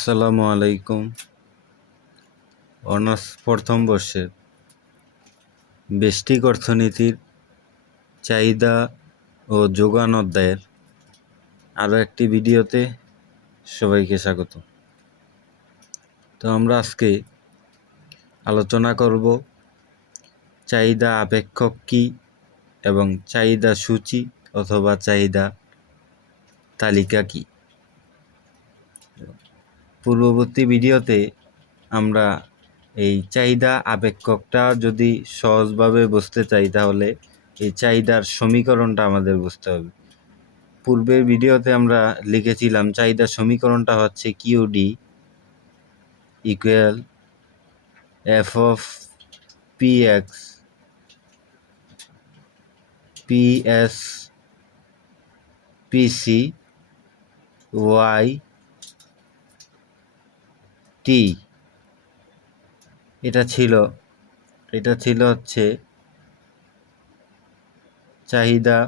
আসসালামু আলাইকুম। অনার্স প্রথম বর্ষের ব্যষ্টিক অর্থনীতির চাহিদা ও যোগান অধ্যায়ের আরও একটি ভিডিওতে সবাইকে স্বাগত। তো আমরা আজকে আলোচনা করব চাহিদা আপেক্ষক কী এবং চাহিদা সূচি অথবা চাহিদা তালিকা কী। পূর্ববর্তী ভিডিওতে আমরা এই চাহিদা আপেক্ষকটা যদি সহজভাবে বুঝতে চাই তাহলে এই চাহিদার সমীকরণটা আমাদের বুঝতে হবে। পূর্বের ভিডিওতে আমরা লিখেছিলাম চাহিদার সমীকরণটা হচ্ছে QD equal F of P X P S P C Y T. এটা ছিল হচ্ছে চাহিদা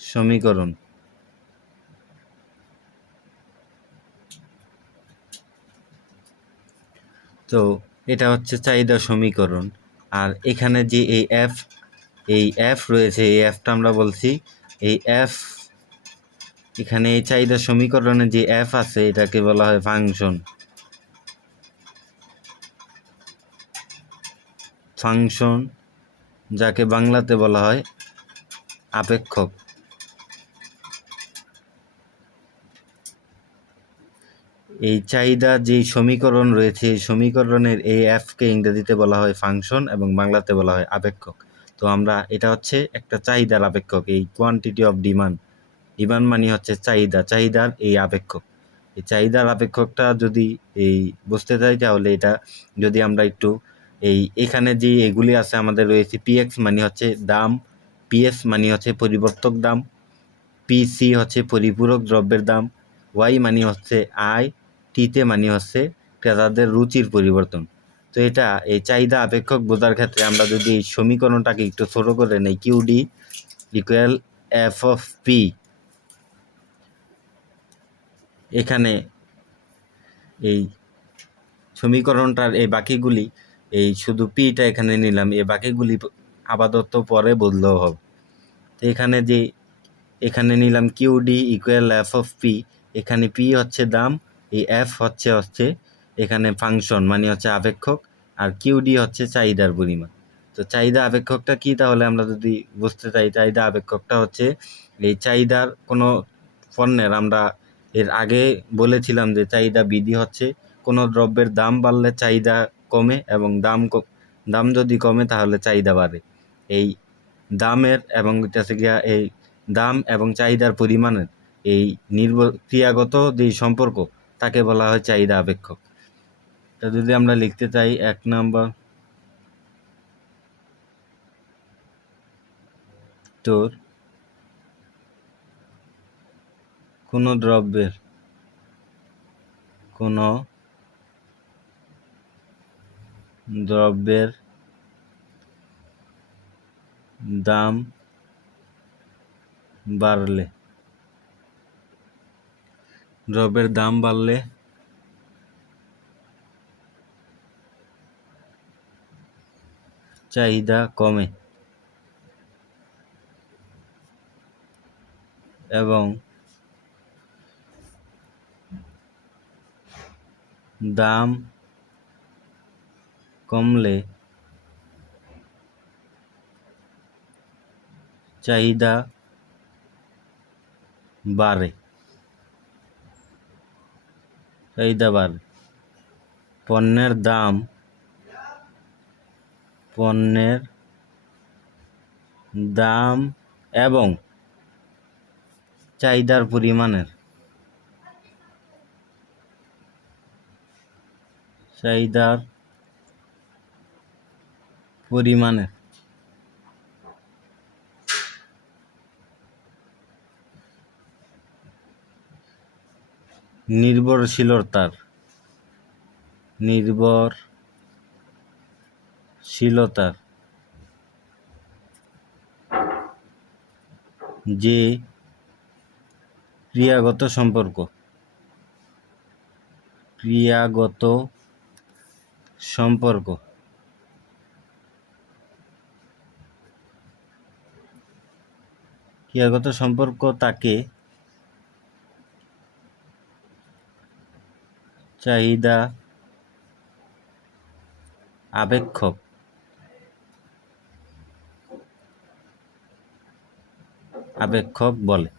সমীকরণ। তো এটা হচ্ছে চাহিদা সমীকরণ। আর এখানে যে এই এফ রয়েছে, এই এফটা আমরা বলছি এই এফ, এখানে এই চাহিদা সমীকরণে যে এফ আছে এটাকে বলা হয় ফাংশন, যাকে বাংলাতে বলা হয় আপেক্ষক। এই চাহিদা যে সমীকরণ রয়েছে এই সমীকরণের এই এফকে ইংরেজিতে বলা হয় ফাংশন এবং বাংলাতে বলা হয় আপেক্ষক। তো আমরা এটা হচ্ছে একটা চাহিদার আপেক্ষক। এই কোয়ান্টিটি অফ ডিমান্ড মানে হচ্ছে চাহিদার এই আপেক্ষক। এই চাহিদার আপেক্ষকটা যদি এই বুঝতে চাই তাহলে এটা যদি আমরা একটু এখানে যে এগুলি আছে আমাদের রয়েছে পিএক্স মানে হচ্ছে দাম, পিএস মানে হচ্ছে পরিবর্তক দাম, পিসি হচ্ছে পরিপূরক দ্রব্যের দাম, ওয়াই মানে হচ্ছে আয়, টিতে মানে হচ্ছে ক্রেতাদের রুচির পরিবর্তন। তো এটা এই চাহিদা আপেক্ষক বোঝার ক্ষেত্রে আমরা যদি এই সমীকরণটাকে একটু ছোট করে নেই, QD equal F of P, এখানে এই সমীকরণটার এই বাকিগুলি এই শুধু পিটা এখানে নিলাম, এই বাকিগুলি আপাতত পরে বদলেও হবে। তো এখানে নিলাম QD equal F of P, এখানে পি হচ্ছে দাম, এই এফ হচ্ছে এখানে ফাংশন মানে হচ্ছে আপেক্ষক, আর কিউডি হচ্ছে চাহিদার পরিমাণ। তো চাহিদা আপেক্ষকটা কি তাহলে আমরা যদি বুঝতে চাই, চাহিদা আপেক্ষকটা হচ্ছে এই চাহিদার কোনো পণ্যের, আমরা এর আগে বলেছিলাম যে চাহিদা বিধি হচ্ছে কোনো দ্রব্যের দাম বাড়লে চাহিদা কমে এবং দাম যদি কমে তাহলে চাহিদা বাড়ে। এই দামের এবং এই দাম এবং চাহিদার পরিমাণের এই ক্রিয়াগত যে সম্পর্ক তাকে বলা হয় চাহিদা আপেক্ষক। তা যদি আমরা লিখতে চাই 1 নম্বর, তোর কোনো দ্রব্যের দাম বাড়লে চাহিদা কমে এবং দাম কমলে চাহিদা বাড়ে। পণ্যের দাম এবং চাহিদার পরিমাণের নির্ভরশীলতার যে ক্রিয়াগত সম্পর্ক ক্রিয়াগত সম্পর্ক। ক্রিয়াগত সম্পর্ক তাকে চাহিদা আপেক্ষক বলে।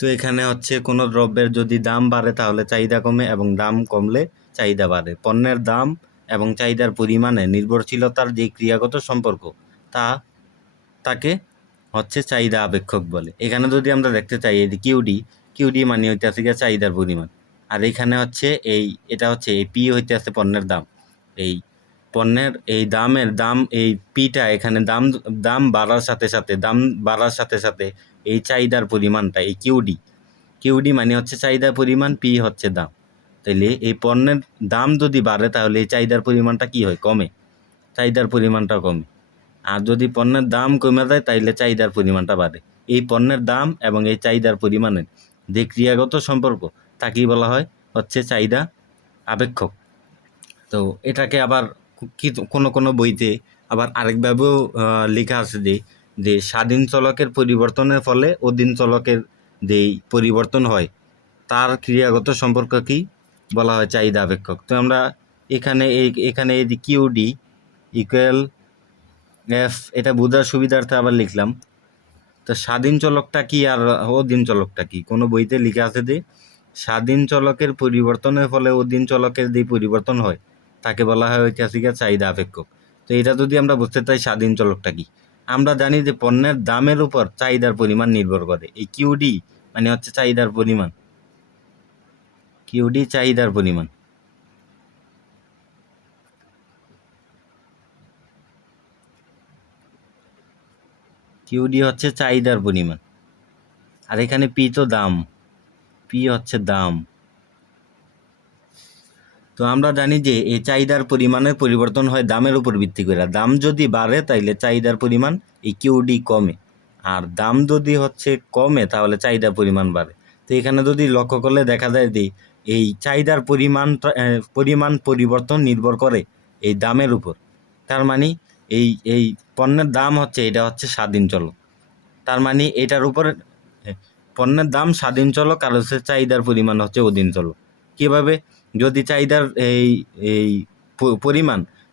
তো এখানে হচ্ছে কোনো দ্রব্যের যদি দাম বাড়ে তাহলে চাহিদা কমে এবং দাম কমলে চাহিদা বাড়ে। পণ্যের দাম এবং চাহিদার পরিমাণে নির্ভরশীলতার যে ক্রিয়াগত সম্পর্ক তাকে হচ্ছে চাহিদা আপেক্ষক বলে। এখানে যদি আমরা দেখতে চাই এই কিউডি মানে হইতেছে গিয়ে চাহিদার পরিমাণ, আর এখানে হচ্ছে এটা হচ্ছে এই পি হইতেছে পণ্যের দাম। এই পণ্যের এই দাম এই পিটা এখানে দাম বাড়ার সাথে সাথে এই চাহিদার পরিমাণটা এই কিউডি মানে হচ্ছে চাহিদার পরিমাণ, পি হচ্ছে দাম। তাইলে এই পণ্যের দাম যদি বাড়ে তাহলে এই চাহিদার পরিমাণটা কি হয়? কমে, চাহিদার পরিমাণটা কমে। আর যদি পণ্যের দাম কমে যায় তাইলে চাহিদার পরিমাণটা বাড়ে। এই পণ্যের দাম এবং এই চাহিদার পরিমাণের যে ক্রিয়াগত সম্পর্ক তাকেই বলা হয় হচ্ছে চাহিদা আপেক্ষক। তো এটাকে আবার কোনো বইতে আবার আরেকভাবেও লেখা আছে যে স্বাধীন চলকের পরিবর্তনের ফলে অধীন চলকের যেই পরিবর্তন হয় তার ক্রিয়াগত সম্পর্ককেই বলা হয় চাহিদা আপেক্ষক। তো আমরা এখানে এই যে কিউডি ইকুয়াল এফ, এটা বোঝার সুবিধার্থে আবার লিখলাম। তো স্বাধীন চলকটা কি আর অধীন চলকটা কি? কোনো বইতে লেখা আছে যে স্বাধীন চলকের পরিবর্তনের ফলে অধীন চলকের যে পরিবর্তন হয় তাকে বলা হয় ঐতিহাসিক চাহিদা আপেক্ষক। তো এটা যদি আমরা বুঝতে চাই স্বাধীন চলকটা কি, আমরা জানি যে পণ্যের দামের উপর চাহিদার পরিমাণ নির্ভর করে। এই কিউডি মানে হচ্ছে চাহিদার পরিমাণ, কিউডি চাহিদার পরিমাণ। কিউডি হচ্ছে চাহিদার পরিমাণ, আর এখানে পি তো দাম, পি হচ্ছে দাম। তো আমরা জানি যে এই চাহিদার পরিমাণের পরিবর্তন হয় দামের উপর ভিত্তি করে। দাম যদি বাড়ে তাইলে চাহিদার পরিমাণ এই কিউডি কমে, আর দাম যদি হচ্ছে কমে তাহলে চাহিদার পরিমাণ বাড়ে। তো এখানে যদি লক্ষ্য করলে দেখা যায় যে এই চাহিদার পরিমাণ পরিবর্তন নির্ভর করে এই দামের উপর। তার মানে এই পণ্যের দাম হচ্ছে এটা হচ্ছে স্বাধীন চলক। তার মানে এটার উপর পণ্যের দাম স্বাধীন চলক আর হচ্ছে চাহিদার পরিমাণ হচ্ছে অধীন চলক। কীভাবে? যদি চাহিদার এই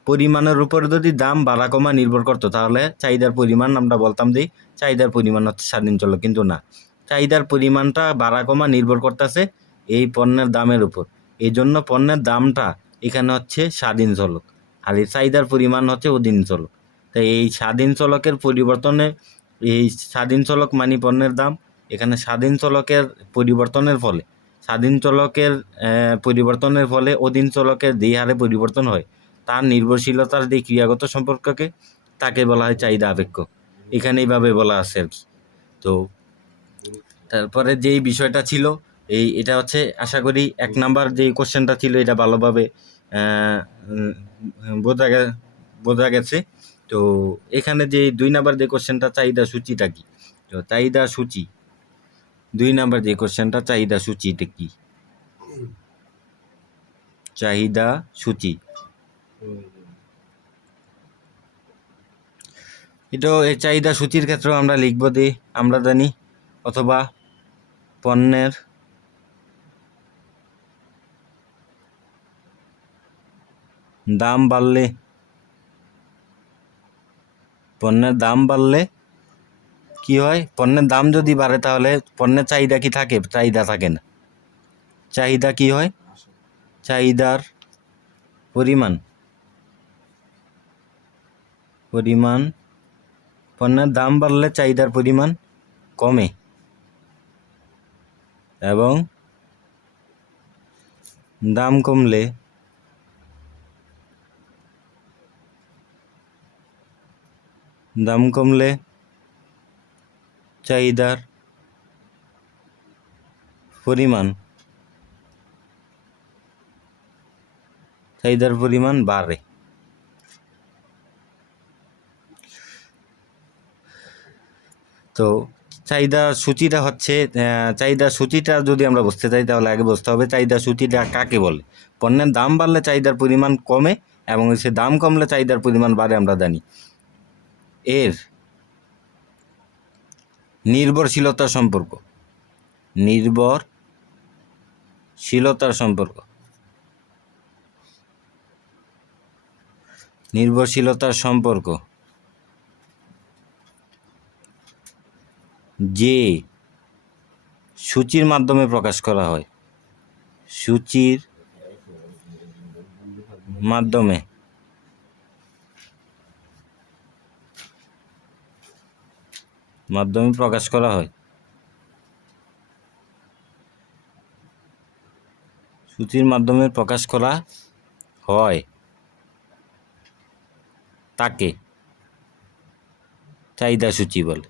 পরিমাণের উপর যদি দাম বাড়া কমা নির্ভর করতো তাহলে চাহিদার পরিমাণ আমরা বলতাম যে চাহিদার পরিমাণ হচ্ছে স্বাধীন চলক, কিন্তু না, চাহিদার পরিমাণটা বাড়া কমা নির্ভর করতেছে এই পণ্যের দামের উপর। এই জন্য পণ্যের দামটা এখানে হচ্ছে স্বাধীন চলক আর এই চাহিদার পরিমাণ হচ্ছে অধীন চলক। তাই এই স্বাধীন চলকের পরিবর্তনে এই স্বাধীন চলক মানে পণ্যের দাম, এখানে স্বাধীন চলকের পরিবর্তনের ফলে অধীন চলকের যে হারে পরিবর্তন হয় তার নির্ভরশীলতার যে ক্রিয়াগত সম্পর্ককে তাকে বলা হয় চাহিদা আপেক্ষক। এখানে এইভাবে বলা আছে আর কি। তো তারপরে যেই বিষয়টা ছিল এটা হচ্ছে আশা করি 1 নাম্বার যে কোশ্চেনটা ছিল এটা ভালোভাবে বোঝা গেছে। তো এখানে যে 2 নাম্বার যে কোশ্চেনটা চাহিদা সূচিটা কি, তো চাহিদা সূচি 2 নাম্বার যে কোশ্চেনটা চাহিদা সূচিটা কি? চাহিদা সূচি এটাও এই চাহিদা সূচির ক্ষেত্রেও আমরা লিখব যে আমরা জানি অথবা পণ্যের দাম বাড়লে কি হয়? পণ্যের দাম যদি বাড়ে তাহলে পণ্যের চাহিদা কি থাকে? চাহিদা থাকে না। চাহিদা কি হয়? চাহিদার পরিমাণ পণ্যের দাম বাড়লে চাহিদার পরিমাণ কমে এবং দাম কমলে চাহিদার পরিমাণ বাড়ে। তো চাহিদা সূচিটা হচ্ছে চাহিদা সূচিটা যদি আমরা বুঝতে চাই তাহলে আগে বুঝতে হবে চাহিদা সূচিটা কাকে বলে। পণ্যের দাম বাড়লে চাহিদার পরিমাণ কমে এবং সে দাম কমলে চাহিদার পরিমাণ বাড়ে আমরা জানি। এর নির্ভরশীলতার সম্পর্ক নির্ভরশীলতার সম্পর্ক নির্ভরশীলতার সম্পর্ক যে সূচির মাধ্যমে প্রকাশ করা হয়, সূচির মাধ্যমে প্রকাশ করা হয়, সূচির মাধ্যমে প্রকাশ করা হয় তাকে চাহিদা সূচি বলে।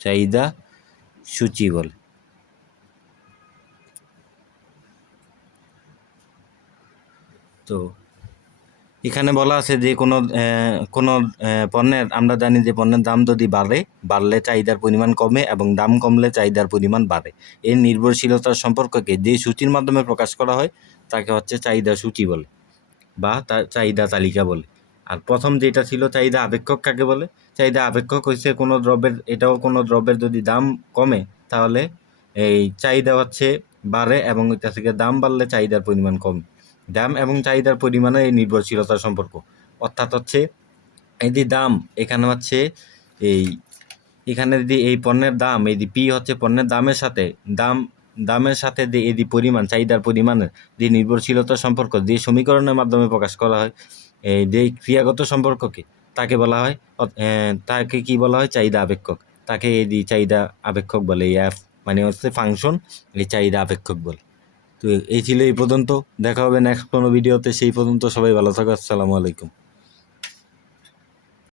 চাহিদা সূচি বলে। তো এখানে বলা আছে যে কোনো পণ্যের আমরা জানি যে পণ্যের দাম যদি বাড়লে চাহিদার পরিমাণ কমে এবং দাম কমলে চাহিদার পরিমাণ বাড়ে। এর নির্ভরশীলতার সম্পর্ককে যে সূচির মাধ্যমে প্রকাশ করা হয় তাকে হচ্ছে চাহিদা সূচি বলে বা চাহিদা তালিকা বলে। আর প্রথম যেটা ছিল চাহিদা আপেক্ষক কাকে বলে? চাহিদা আপেক্ষক হচ্ছে কোনো দ্রব্যের যদি দাম কমে তাহলে এই চাহিদা হচ্ছে বাড়ে এবং ওইটা থেকে দাম বাড়লে চাহিদার পরিমাণ কমে। দাম এবং চাহিদার পরিমাণে এই নির্ভরশীলতার সম্পর্ক, অর্থাৎ হচ্ছে এই যে দাম এখানে হচ্ছে এখানে যদি এই পণ্যের দাম এই পি হচ্ছে পণ্যের দামের সাথে যে এই পরিমাণ চাহিদার পরিমাণের যে নির্ভরশীলতার সম্পর্ক যে সমীকরণের মাধ্যমে প্রকাশ করা হয়, এই যে ক্রিয়াগত সম্পর্ককে তাকে বলা হয় তাকে কি বলা হয়? চাহিদা আপেক্ষক। তাকে এই চাহিদা আপেক্ষক বলে। এই এফ মানে হচ্ছে ফাংশন, এই চাহিদা আপেক্ষক বলে। তো এই ছিল এই পর্যন্ত, দেখা হবে নেক্সট কোনো ভিডিওতে। সেই পর্যন্ত সবাই ভালো থাকো। আসসালামু আলাইকুম।